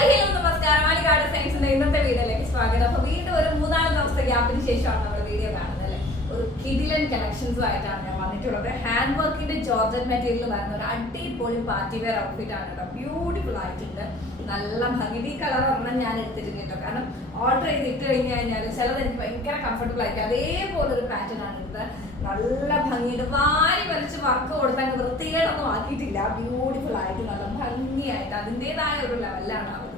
Hi hello നമസ്കാരം ഇന്നത്തെ വീഡിയോയിലേക്ക് സ്വാഗതം. അപ്പൊ വീണ്ടും ഒരു മൂന്നാൽ ദിവസത്തെ ഗ്യാപ്പിന് ശേഷമാണ് അല്ലേ ഒരു കളക്ഷൻസും ആയിട്ടാണ് ഞാൻ വന്നിട്ടുള്ളത്. ഹാൻഡ് വർക്കിന്റെ ജോർജൻ മെറ്റീരിയൽ വരുന്ന ഒരു അടിപൊളി പാർട്ടി വെയർ ഔട്ട്ഫിറ്റ് ആണ് കേട്ടോ. ബ്യൂട്ടിഫുൾ ആയിട്ടുണ്ട്. നല്ല ഭംഗി ഈ കളർ ഒരെണ്ണം ഞാൻ എടുത്തിരുന്നു കേട്ടോ. കാരണം ഓർഡർ ചെയ്ത് ഇട്ട് കഴിഞ്ഞ് കഴിഞ്ഞാൽ ചിലത് എനിക്ക് ഭയങ്കര കംഫർട്ടബിൾ ആയിരിക്കും. അതേപോലെ ഒരു പാറ്റേൺ ആണ് ഇത്. നല്ല ഭംഗിയുണ്ട്. വാരി വലിച്ച് വർക്ക് കൊടുത്താൽ വൃത്തികേടൊന്നും ആക്കിയിട്ടില്ല. ബ്യൂട്ടിഫുൾ ആയിട്ട് നല്ല ഭംഗിയായിട്ട് അതിന്റെതായ ഒരു ലെവലാണ് അവർ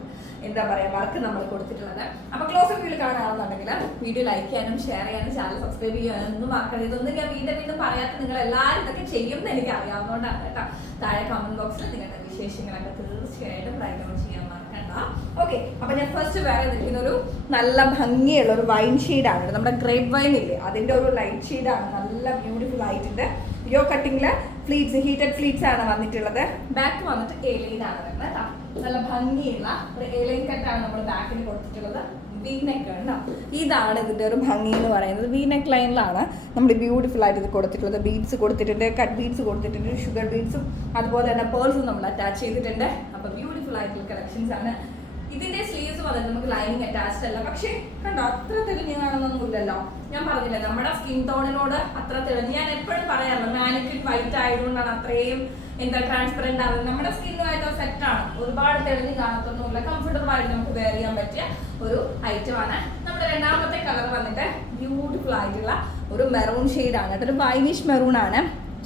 എന്താ പറയാ വർക്ക് നമ്മൾ കൊടുത്തിട്ടുള്ളത്. അപ്പൊ ക്ലോസ് വീഡിയോ കാണുകയാണെന്നുണ്ടെങ്കിൽ വീഡിയോ ലൈക്ക് ചെയ്യാനും ഷെയർ ചെയ്യാനും ചാനൽ സബ്സ്ക്രൈബ് ചെയ്യാനും ഒന്നും മറക്കരുത്. ഇതൊന്നും ഞാൻ വീണ്ടും വീണ്ടും പറയാത്ത നിങ്ങൾ എല്ലാവരും ഇതൊക്കെ ചെയ്യും എന്ന് എനിക്ക് അറിയാവുന്നതുകൊണ്ടാണ് കേട്ടോ. താഴെ കമന്റ് ബോക്സിൽ നിങ്ങളുടെ വിശേഷങ്ങളൊക്കെ തീർച്ചയായിട്ടും റൈറ്റ് ഔട്ട് ചെയ്യാൻ മറക്കണ്ട. ഓക്കെ അപ്പൊ ഞാൻ ഫസ്റ്റ് വേറെ നിൽക്കുന്ന ഒരു നല്ല ഭംഗിയുള്ള ഒരു വൈൻ ഷെയ്ഡാണ് നമ്മുടെ ഗ്രേപ്പ് വൈൻ ഇല്ലേ? അതിന്റെ ഒരു ലൈറ്റ് ഷെയ്ഡാണ് നല്ല ബ്യൂട്ടിഫുൾ ആയിട്ടുണ്ട്. യോ കട്ടിങ്ങിൽ ഫ്ലീറ്റ്സ് ഹീറ്റഡ് ഫ്ലീറ്റ്സ് ആണ് വന്നിട്ടുള്ളത്. ബാക്ക് വന്നിട്ട് എലൈൻ ആണ് വരുന്നത്. നല്ല ഭംഗിയുള്ള ഒരു ഏലൈൻ കട്ടാണ് നമ്മൾ ബാക്കിന് കൊടുത്തിട്ടുള്ളത്. വി നെക്ക് ഇതാണ് ഇതിന്റെ ഒരു ഭംഗി എന്ന് പറയുന്നത്. വി ലൈനിലാണ് നമ്മൾ ബ്യൂട്ടിഫുൾ ആയിട്ട് ഇത് കൊടുത്തിട്ടുള്ളത്. ബീഡ്സ് കൊടുത്തിട്ടുണ്ട് കട്ട് ബീഡ്സ് കൊടുത്തിട്ടുണ്ട് ഷുഗർ ബീഡ്സും അതുപോലെ തന്നെ പേൾസും നമ്മൾ അറ്റാച്ച് ചെയ്തിട്ടുണ്ട്. അപ്പോൾ ബ്യൂട്ടിഫുൾ ആയിട്ടുള്ള കളക്ഷൻസ് ആണ്. ഇതിന്റെ സ്ലീവ്സ് വന്നിട്ട് നമുക്ക് ലൈനിങ് അറ്റാച്ച്ഡ് അല്ല. പക്ഷേ കണ്ടോ അത്ര തെളിഞ്ഞ് കാണുന്നൊന്നുമില്ലല്ലോ ഞാൻ പറഞ്ഞില്ല നമ്മുടെ സ്കിൻ ടോണിനോട് അത്ര തെളിഞ്ഞ്. ഞാൻ എപ്പോഴും പറയാറുണ്ട് മാനിക്വിൻ വൈറ്റ് ആയതുകൊണ്ടാണ് അത്രയും എന്താ ട്രാൻസ്പെറന്റ് ആവുന്നത്? നമ്മുടെ സ്കിന്നുമായിട്ട് സെറ്റ് ആണ്. ഒരുപാട് തെളിഞ്ഞ് കാണത്തൊന്നുമില്ല കംഫർട്ടബിൾ ആയിട്ട് നമുക്ക് വെയർ ചെയ്യാൻ പറ്റിയ ഒരു ഐറ്റം ആണ്. നമ്മുടെ രണ്ടാമത്തെ കളർ വന്നിട്ട് ബ്യൂട്ടിഫുൾ ആയിട്ടുള്ള ഒരു മെറൂൺ ആണ് കേട്ടോ. ഒരു വൈനിഷ് മെറൂൺ ആണ്.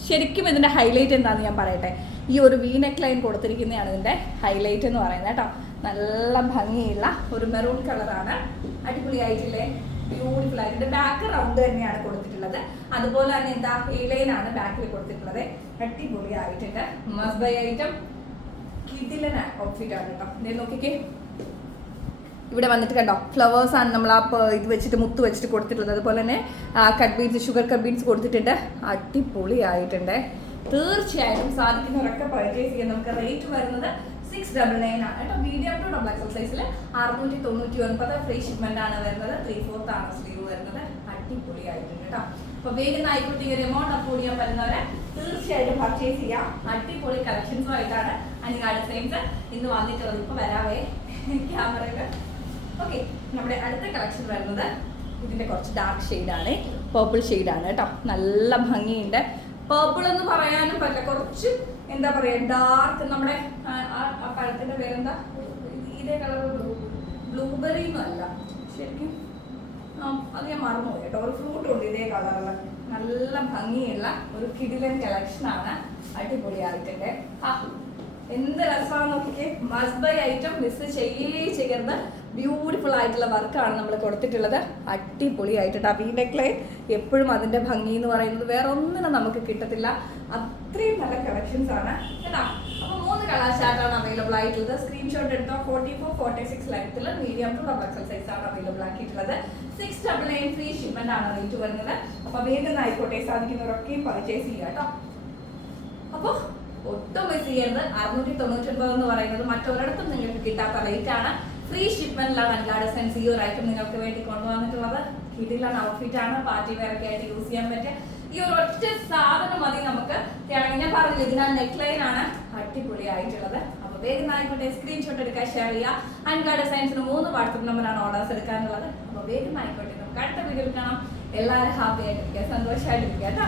ശരിക്കും ഇതിന്റെ ഹൈലൈറ്റ് എന്താണെന്ന് ഞാൻ പറയട്ടെ. ഈ ഒരു വി നെക്ക് ലൈൻ കൊടുത്തിരിക്കുന്നതാണ് ഇതിന്റെ ഹൈലൈറ്റ് എന്ന് പറയുന്നത് കേട്ടോ. നല്ല ഭംഗിയുള്ള ഒരു മെറൂൺ കളറാണ് അടിപൊളിയായിട്ടില്ലേ? ബ്യൂട്ടിഫുൾ ആയിട്ട് ബാക്ക് റൗണ്ട് തന്നെയാണ് കൊടുത്തിട്ടുള്ളത്. അതുപോലെ തന്നെ എന്താ ആണ് ബാക്കിൽ കൊടുത്തിട്ടുള്ളത്. അടിപൊളിയായിട്ടുണ്ട്. മസ്റ്റ് ബൈ ഐറ്റം ഔട്ട്ഫിറ്റ് ആണ് കേട്ടോ. നോക്കിക്കേ. ഇവിടെ വന്നിട്ട് കണ്ടോ ഫ്ലവേഴ്സ് ആണ് നമ്മൾ ആ ഇത് വെച്ചിട്ട് മുത്ത് വെച്ചിട്ട് കൊടുത്തിട്ടുള്ളത്. അതുപോലെ തന്നെ cut beans sugar cut beans കൊടുത്തിട്ടുണ്ട്. അടിപൊളിയായിട്ടുണ്ട്. തീർച്ചയായിട്ടും സാധിക്കുന്നവരൊക്കെ പർച്ചേസ് ചെയ്യാൻ നമുക്ക് റേറ്റ് വരുന്നത് സിക്സ് ഡബിൾ നയൻ ആണ്. കേട്ടോ. മീഡിയം ടു ഡബിൾ എക്സൽ സൈസിൽ അറുന്നൂറ്റി തൊണ്ണൂറ്റി ഒൻപത് ഫ്രീ ഷിപ്മെന്റ് ആണ് വരുന്നത്. ത്രീ ഫോർത്ത് ആണ് സ്ലീവ് വരുന്നത്. അടിപൊളിയായിട്ടുണ്ട് കേട്ടോ. അപ്പൊ വേഗം ആയിക്കോട്ടെ ഈ ഒരു എമൗണ്ട് അഫോർഡ് ചെയ്യാൻ പറ്റുന്നവരെ തീർച്ചയായിട്ടും പർച്ചേസ് ചെയ്യാം. അടിപൊളി കളക്ഷൻസുമായിട്ടാണ് അനികാട് ഫ്രെയിംസ് ഇന്ന് വന്നിട്ടുള്ളത് ഇപ്പൊ വരാവേ. ക്യാമറയിൽ ഓക്കെ നമ്മുടെ അടുത്ത കളക്ഷൻ വരുന്നത് ഇതിന്റെ കുറച്ച് ഡാർക്ക് ഷെയ്ഡാണ് പേർപ്പിൾ ഷെയ്ഡാണ് കേട്ടോ. നല്ല ഭംഗിയുണ്ട്. പേർപ്പിൾ എന്ന് പറയാനും പറ്റില്ല. കുറച്ച് എന്താ പറയാ ഡാർക്ക് നമ്മുടെ ആ, പഴത്തിന്റെ പേരെന്താ? ഇതേ കളർ ബ്ലൂ ബ്ലൂബെറി ഒന്നും അല്ല. ശരിക്കും അത് ഞാൻ മറന്നുപോയി കേട്ടോ. ഒരു ഫ്രൂട്ട് ഉണ്ട് ഇതേ കളറിൽ നല്ല ഭംഗിയുള്ള ഒരു കിടിലൻ കളക്ഷൻ ആണ് അടിപൊളിയായിട്ടുണ്ട് ആ എന്ത് രസമാണെന്ന് നോക്കിക്കേ. മസ്ബൈ ഐറ്റം മിസ് ചെയ്യേ ചെയ്യരുത്. ബ്യൂട്ടിഫുൾ ആയിട്ടുള്ള വർക്കാണ് നമ്മൾ കൊടുത്തിട്ടുള്ളത്. അടിപൊളിയായിട്ടുണ്ട് ആ വി നെക്ലൈൻ എപ്പോഴും അതിന്റെ ഭംഗി എന്ന് പറയുന്നത് വേറെ ഒന്നിനും നമുക്ക് കിട്ടത്തില്ല. അത്രയും നല്ല കളക്ഷൻസ് ആണ്. കേട്ടോ? അപ്പൊ മൂന്ന് കളർ ചാർട്ടാണ് അവൈലബിൾ ആയിട്ടുള്ളത്. സ്ക്രീൻഷോട്ട് എടുത്തോ? ഫോർട്ടി ഫോർ ഫോർട്ടി സിക്സ് ലെങ്ത്തിൽ medium to double XL size ആണ് available ആക്കിയിട്ടുള്ളത്. Six double nine free shipment ആണ് റേറ്റ് വരുന്നത്. അപ്പൊ വേഗം ആയിക്കോട്ടെ സാധിക്കുന്നവരൊക്കെയും പർച്ചേസ് ചെയ്യുക കേട്ടോ. അപ്പോൾ ഒട്ടും മിസ് ചെയ്യരുത്. അറുന്നൂറ്റി തൊണ്ണൂറ്റി ഒൻപത് എന്ന് പറയുന്നത് മറ്റൊരിടത്തും നിങ്ങൾക്ക് കിട്ടാത്ത റേറ്റ് ആണ്. ഫ്രീ ഷിപ്മെന്റിലാണ് അല്ലാതെ സെൻസ് ഈ ഒരു ഐറ്റം നിങ്ങൾക്ക് വേണ്ടി കൊണ്ടുവന്നിട്ടുള്ളത്. കിടിലാണ് ഔട്ട്ഫിറ്റ് ആണ്. പാർട്ടി വെയർ ആയിട്ട് യൂസ് ചെയ്യാൻ പറ്റിയ ഈ ഒരു ഒറ്റ സാധനം മതി നമുക്ക്. ഞാൻ പറഞ്ഞു ഇതിനാ നെക്ക് ലൈൻ ആണ് അടിപൊളിയായിട്ടുള്ളത്. അപ്പൊ വേഗം ആയിക്കോട്ടെ സ്ക്രീൻഷോട്ട് എടുക്കാൻ ഷെയർ ചെയ്യുക. അൻകാട് സയൻസിന് മൂന്ന് വാട്സപ്പ് നമ്പറാണ് ഓർഡേഴ്സ് എടുക്കാനുള്ളത്. അപ്പൊ വേഗം ആയിക്കോട്ടെ നമുക്ക് അടുത്ത വീഡിയോയിൽ കാണാം. എല്ലാവരും ഹാപ്പി ആയിട്ടിരിക്കുക സന്തോഷമായിട്ടിരിക്കുക കേട്ടോ.